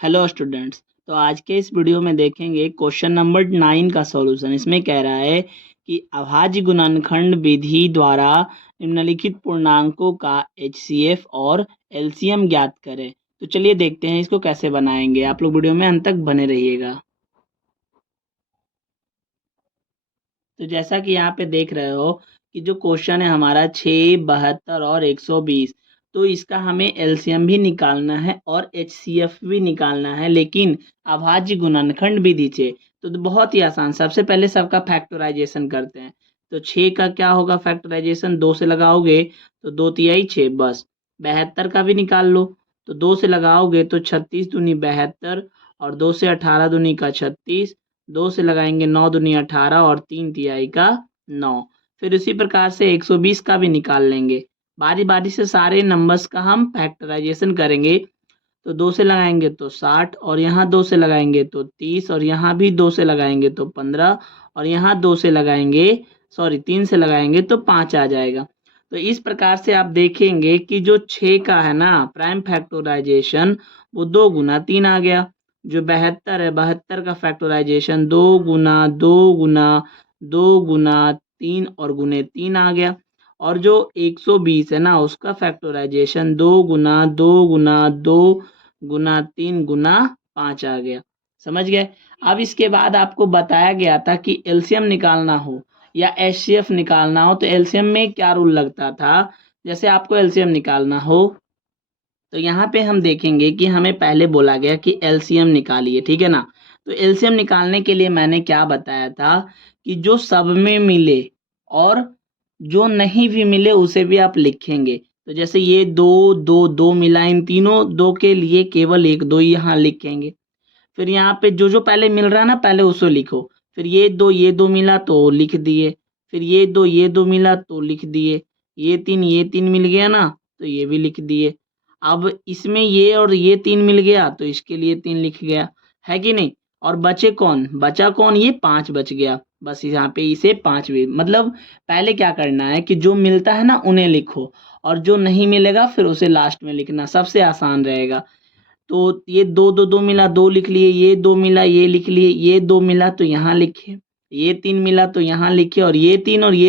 Hello students. तो आज के इस वीडियो में देखेंगे क्वेश्चन नंबर 9 का सॉल्यूशन। इसमें कह रहा है कि अभाज्य गुणनखंड विधि द्वारा निम्नलिखित पूर्णांकों का HCF और LCM ज्ञात करें। तो चलिए देखते हैं इसको कैसे बनाएंगे। आप लोग वीडियो में अंत तक बने रहिएगा। तो जैसा कि यहाँ पे देख रहे हो कि जो क्वेश्चन है हमारा 6, 72 और 120, तो इसका हमें एलसीएम भी निकालना है और एचसीएफ भी निकालना है, लेकिन अभाज्य गुणनखंड विधि से। तो बहुत ही आसान। सबसे पहले सबका फैक्टराइजेशन करते हैं। तो 6 का क्या होगा फैक्टराइजेशन, 2 से लगाओगे तो 2 तिहाई 6 बस। 72 का भी निकाल लो तो 2 से लगाओगे तो 36 दूनी 72 और 2 से 18 दूनी का 36, 2 से लगाएंगे 9 दूनी 18 और 3 तिहाई का 9। फिर उसी प्रकार से 120 का भी निकाल लेंगे। बारी बारी से सारे नंबर्स का हम फैक्टराइजेशन करेंगे। तो 2 से लगाएंगे तो 60 और यहाँ 2 से लगाएंगे तो 30 और यहाँ भी 2 से लगाएंगे तो 15 और यहाँ 2 से लगाएंगे 3 से लगाएंगे तो 5 आ जाएगा। तो इस प्रकार से आप देखेंगे कि जो 6 का है ना प्राइम फैक्टराइजेशन, वो 2 गुना 3 आ गया। जो 72 है, 72 का फैक्टराइजेशन 2 गुना 2 गुना 2 गुना 3 और गुने 3 आ गया। और जो 120 है ना उसका फैक्टराइजेशन 2 गुना 2 गुना 2 गुना 3 गुना 5 आ गया। समझ गए। अब इसके बाद आपको बताया गया था कि एलसीएम निकालना हो या एचसीएफ निकालना हो तो एलसीएम में क्या रूल लगता था। जैसे आपको एलसीएम निकालना हो तो यहाँ पे हम देखेंगे कि हमें पहले बोला गया कि एलसीएम निकालिए, ठीक है ना। तो एलसीएम निकालने के लिए मैंने क्या बताया था कि जो सब में मिले और जो नहीं भी मिले उसे भी आप लिखेंगे। तो जैसे ये 2 2 2 मिला, इन तीनों 2 के लिए केवल 1 2 यहाँ लिखेंगे। फिर यहाँ पे जो जो पहले मिल रहा है ना पहले उसे लिखो। फिर ये दो मिला तो लिख दिए। फिर ये दो मिला तो लिख दिए। ये तीन मिल गया ना तो ये भी लिख दिए। अब इसमें ये और ये 3 मिल गया तो इसके लिए 3 लिख गया, है कि नहीं। और बचा कौन, ये 5 बच गया। बस यहाँ पे इसे 5 भी मतलब पहले क्या करना है कि जो मिलता है ना उन्हें लिखो और जो नहीं मिलेगा फिर उसे लास्ट में लिखना, सबसे आसान रहेगा। तो ये 2 2 2 मिला 2 लिख लिए, ये 2 मिला ये लिख लिए, ये 2 मिला तो यहाँ लिखे, ये 3 मिला तो यहाँ लिखे और ये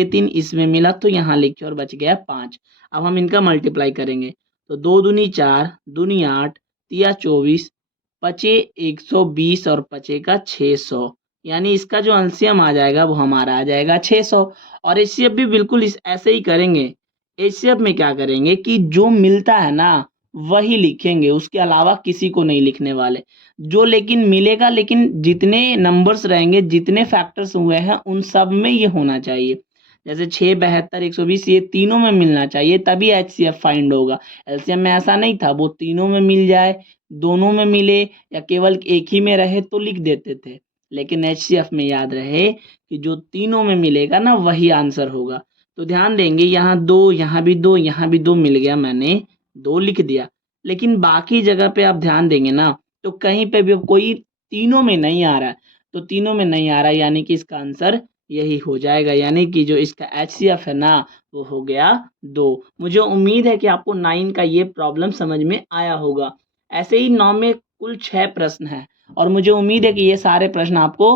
3 इसमें मिला तो यहाँ लिखे और बच गया 5। अब हम इनका मल्टीप्लाई करेंगे तो 2 दूनी 4 दूनी 8 तिया 24 पचे 120 और पचेगा 600। यानी इसका जो एलसीएम आ जाएगा वो हमारा आ जाएगा 600। और एचसीएफ भी बिल्कुल इस ऐसे ही करेंगे। एचसीएफ में क्या करेंगे कि जो मिलता है ना वही लिखेंगे, उसके अलावा किसी को नहीं लिखने वाले। जो लेकिन मिलेगा, लेकिन जितने नंबर्स रहेंगे जितने फैक्टर्स हुए हैं उन सब में ये होना चाहिए। जैसे 6 72 120 ये तीनों में मिलना चाहिए तभी एचसीएफ फाइंड होगा। एलसीएम में ऐसा नहीं था, वो तीनों में मिल जाए, दोनों में मिले या केवल एक ही में रहे तो लिख देते थे। लेकिन एचसीएफ में याद रहे कि जो तीनों में मिलेगा ना वही आंसर होगा। तो ध्यान देंगे, यहाँ 2 यहाँ भी 2 यहाँ भी 2 मिल गया, मैंने 2 लिख दिया। लेकिन बाकी जगह पे आप ध्यान देंगे ना तो कहीं पे भी कोई तीनों में नहीं आ रहा है। तो तीनों में नहीं आ रहा है यानी कि इसका आंसर यही हो जाएगा, यानी कि जो इसका एचसीएफ है ना वो हो गया 2। मुझे उम्मीद है कि आपको 9 का ये प्रॉब्लम समझ में आया होगा। ऐसे ही 9 में कुल 6 प्रश्न हैं और मुझे उम्मीद है कि ये सारे प्रश्न आपको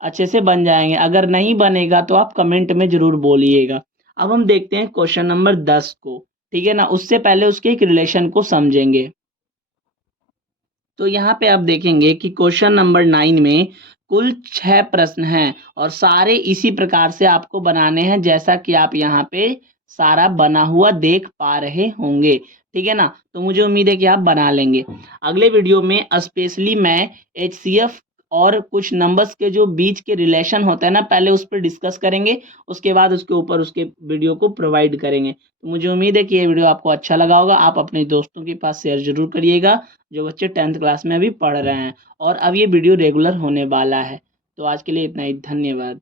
अच्छे से बन जाएंगे। अगर नहीं बनेगा तो आप कमेंट में जरूर बोलिएगा। अब हम देखते हैं क्वेश्चन नंबर 10 को, ठीक है ना। उससे पहले उसके एक रिलेशन को समझेंगे। तो यहाँ पे आप देखेंगे कि क्वेश्चन नंबर 9 में कुल 6 प्रश्न हैं और सारे इसी प्रकार से आपको बनाने हैं जैसा कि आप यहाँ पे सारा बना हुआ देख पा रहे होंगे, ठीक है ना। तो मुझे उम्मीद है कि आप बना लेंगे। अगले वीडियो में स्पेशली मैं एचसीएफ और कुछ नंबर्स के जो बीच के रिलेशन होता है ना पहले उस पर डिस्कस करेंगे, उसके बाद उसके ऊपर उसके वीडियो को प्रोवाइड करेंगे। तो मुझे उम्मीद है कि ये वीडियो आपको अच्छा लगा होगा। आप अपने दोस्तों के पास शेयर जरूर करिएगा जो बच्चे 10th क्लास में अभी पढ़ रहे हैं, और अब ये वीडियो रेगुलर होने वाला है। तो आज के लिए इतना ही, धन्यवाद।